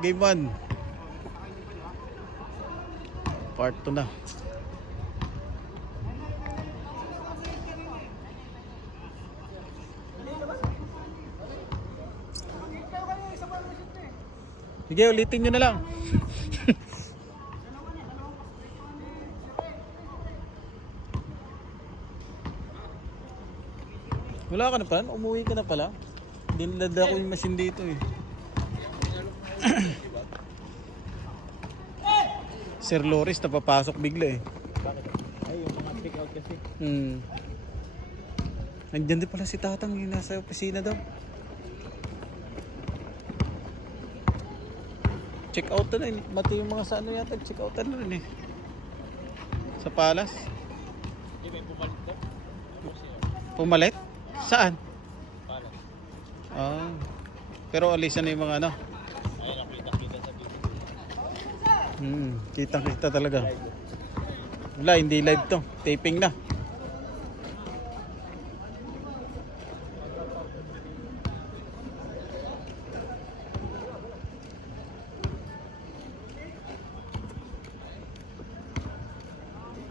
game 1. Part 2 na. Sige, ulitin nyo na lang. Wala ka na pala? Umuwi ka na pala? Dinlada ko yung machine dito eh. Sir Loris napapasok bigla eh. Bakit? Ay, yung mga pick out kasi. Hmm. Nandiyan din pala si Tatang yung nasa opisina daw. Check out na rin. Mati yung mga sa ano yata. Check out na rin eh. Sa Palas. Hindi, may pumalit ko. Pumalit? Saan? Pala. Ah. Pero alisan na yung mga ano. Ay, nakita-kita sa video. Hmm. Kitang kita talaga. Wala, hindi live to. Taping na.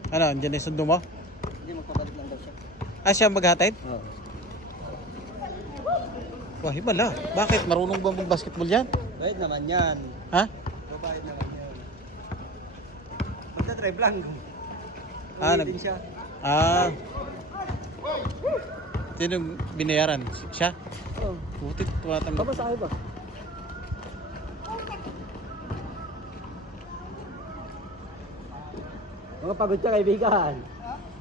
Ano, andyan na yung sundo mo? Hindi, magpapalit lang daw siya. Ah, siya maghatid? Oo. Wah, himala. Bakit? Marunong ba mag-basketball yan? Bayad naman yan. Ha? Babayad naman Magta-drive lang. Ah, nag- siya. Ah. Sino binayaran? Siya? Oo. Buti, tumatanggap. Pamasahe ba? Mga pagod siya kaibigan.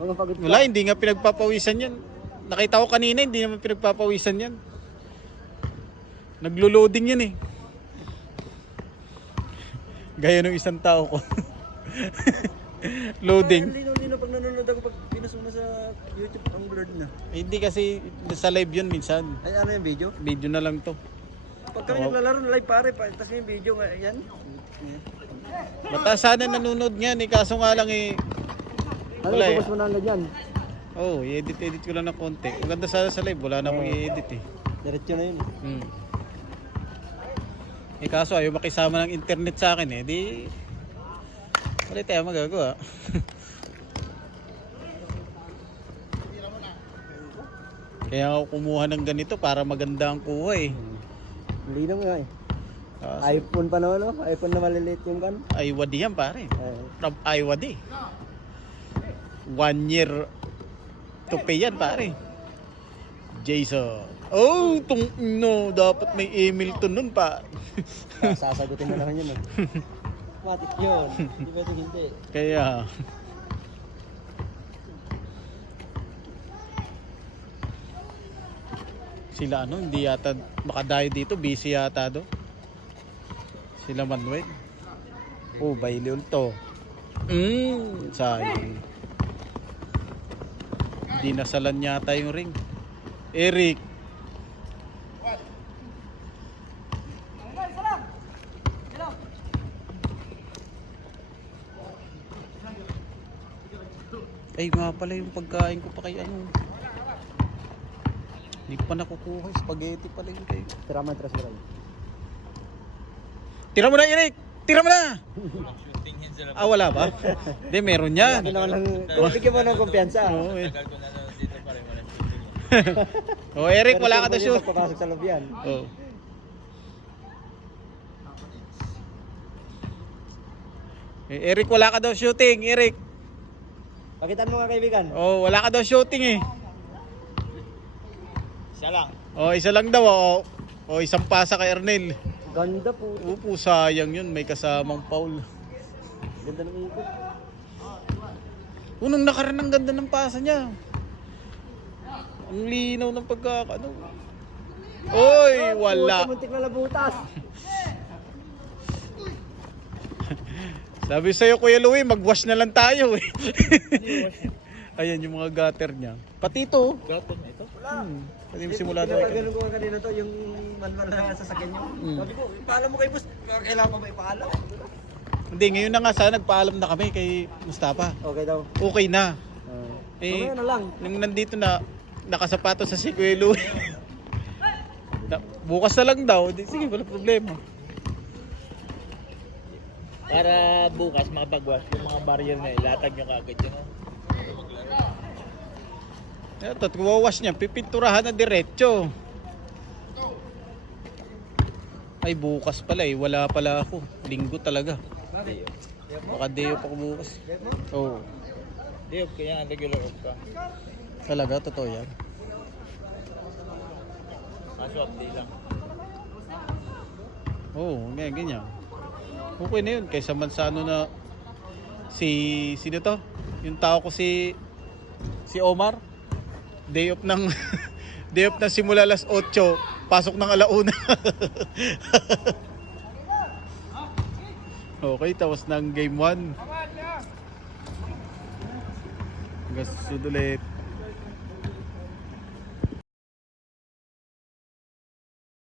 Mga pagod ka. Wala, hindi nga pinagpapawisan yan. Nakita ko kanina, hindi naman pinagpapawisan yan. Naglo-loading yan eh. Gaya ng isang tao ko. Loading. Lino-lino pag nanonood ako pag pinasuna sa YouTube, ang blurred na. Eh, Hindi kasi sa live yun minsan. Ay, ano yung video? Video na lang to. Pag kami Oo. naglalaro live pare, pa, tapos yung video nga, yan. Bata sana nanonood niyan eh, kaso nga lang eh. Ano, Wala eh. focus mo na lang dyan. Oh, i-edit-edit ko lang ng konti. Maganda sana sa live, wala na akong i-edit eh. Diretso na yun. eh. Hmm. Eh kaso ayaw makisama ng internet sa akin eh. Di... Wala tayo magagawa. Kaya ako kumuha ng ganito para maganda ang kuha eh. Linaw nga eh. Kaso, iPhone pa naman, no? iPhone na maliliit yung kan. ay wadi yan pare. Eh, From Iwadi. One year to pay yan pare. Jason. Oh, tung no, dapat may email to nun pa. sasagutin na naman yun. Eh. Matik yun. Hindi pwede hindi. Kaya sila ano, hindi yata makadayo dito, busy yata do. Sila Manuel. Oh, Bailey to. Mm, sayang. Hindi nasalan yata yung ring. Eric. Ay nga pala yung pagkain ko pa kay ano. Hindi pa nakukuha. Spaghetti pala yun kayo. Tira man, tira sila. Tira mo na Eric! Tira mo na! Ah, wala ba? Hindi, meron yan. Bigyan mo ng kumpiyansa. Oo, eh. oh, Eric, wala ka na shoot. Papasok sa loob yan. Oh. Eh, Eric, wala ka daw shooting, Eric. Pakitaan mo nga kaibigan. Oh, wala ka daw shooting eh. Siya lang. Oh, isa lang daw oh. Oh, isang pasa kay Ernel. Ganda po. Upo, sayang yun. May kasamang foul. Ganda ng ikot. Unang nakaraan ang ganda ng pasa niya. Ang linaw ng pagkakano. Oy, wala. Muntik na labutas. Sabi sa'yo, Kuya Louie, mag-wash na lang tayo eh. Ayan yung mga gutter niya. Pati ito. Gato na ito? Wala. Hmm. Yung simula na ganun ko kanina to, yung manual na sasakyan nyo. Mm. Sabi ko, ipaalam mo kay boss. Kailangan pa ba ipaalam? Hindi, ngayon na nga sana nagpaalam na kami kay Mustafa. Okay daw. Okay na. Eh, Mamaya na lang. nung nandito na, nakasapatos sa si Kuya Louie. bukas na lang daw. Di, sige, wala problema. Para bukas makapagwas yung mga barrier na ilatag nyo kagad yun. Ito, at wawash niya, pipinturahan na diretso. Ay, bukas pala eh. Wala pala ako. Linggo talaga. Baka day off ako bukas. Oo. Oh, Di, kaya ang regular off ka. talaga, totoo yan. Kaso update lang. Oo, oh, ganyan, ganyan. Okay na yun. Kaysa man sa ano na si, sino to? Yung tao ko si, si Omar. Day off ng, day off na simula alas 8, pasok ng alauna. okay, tapos ng game 1. Hanggang susunod ulit.